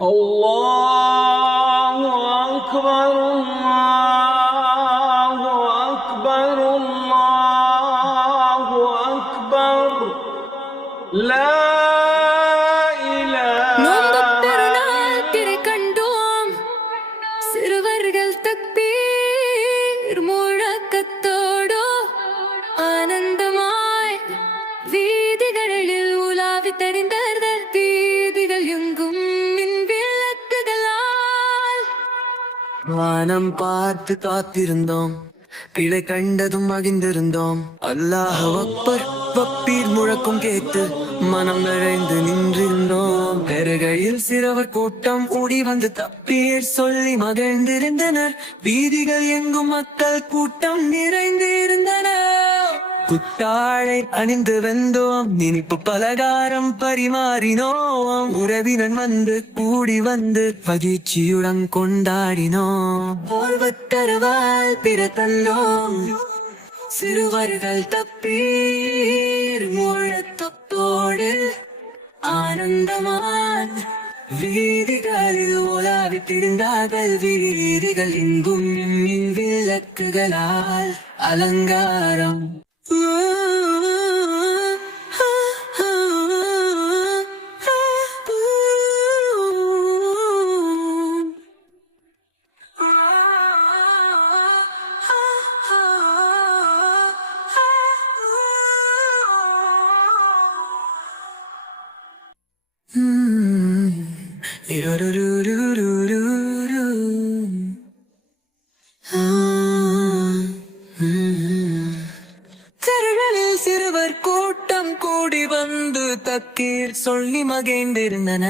الله أكبر الله أكبر الله أكبر لا நோன்பு إله பெருநாள் திரை கண்டோம். சிறுவர்கள் தக்பீர் முழக்கத்தோடு ஆனந்தமாய் வீதிகளில் உலாவி தெரிந்தார்கள். வீதிகள் எங்கும் மின் விளக்குகளால் வானம் பார்த்து காத்திருந்தோம், பிழை கண்டதும் மகிழ்ந்திருந்தோம். அல்லாஹ் அக்பர் வப்பீர் முழக்கம் கேட்டு மனம் நிறைந்து நின்றிருந்தோம். பெருகையில் சிறுவர் கூட்டம் கூடி வந்து தப்பீர் சொல்லி மகிழ்ந்திருந்தனர். வீதிகள் எங்கும் மக்கள் கூட்டம் நிறைந்து இருந்தனர். புத்தாழை அணிந்து வெந்தோம், இனிப்பு பலகாரம் பரிமாறினோம். உறவினன் வந்து கூடி வந்து மகிழ்ச்சியுடன் கொண்டாடினோம். போல்வத்தரவால் பிறத்தல்லோம், சிறுவர்கள் தப்பீர் முழக்கத்தோடு ஆனந்தமான் வீதிகளில் உலாவி திரிந்தார்கள். வீதிகள் எங்கும் மின் விளக்குகளால் அலங்காரம். தெருகளில் சிறுவர் கூட்டம் கூடி வந்து தக்கீர் சொல்லி மகிழ்ந்திருந்தன.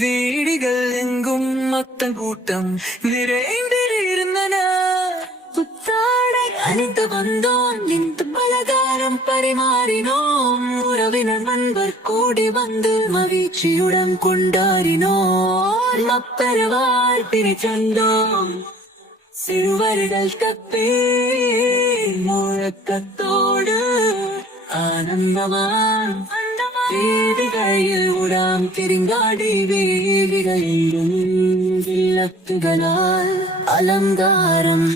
வீடுகள் எங்கும் மக்கள் கூட்டம் நிறைந்திருந்தன. புத்தாடை அணிந்து வந்தோம், இந்த பலகாரம் பரிமாறினோம். உறவினர் நண்பர் கூடி வந்து மகிழ்ச்சியுடன் கொண்டாடினோம். அப்பெருவார் பிரிச்சந்தோம், சிறுவர்கள் தப்பீர் முழக்கத்தோடு ஆனந்தமான் வீதிகளில் உடாம் திரிங்காடி. வீதிகள் விளக்குகளால் அலங்காரம்.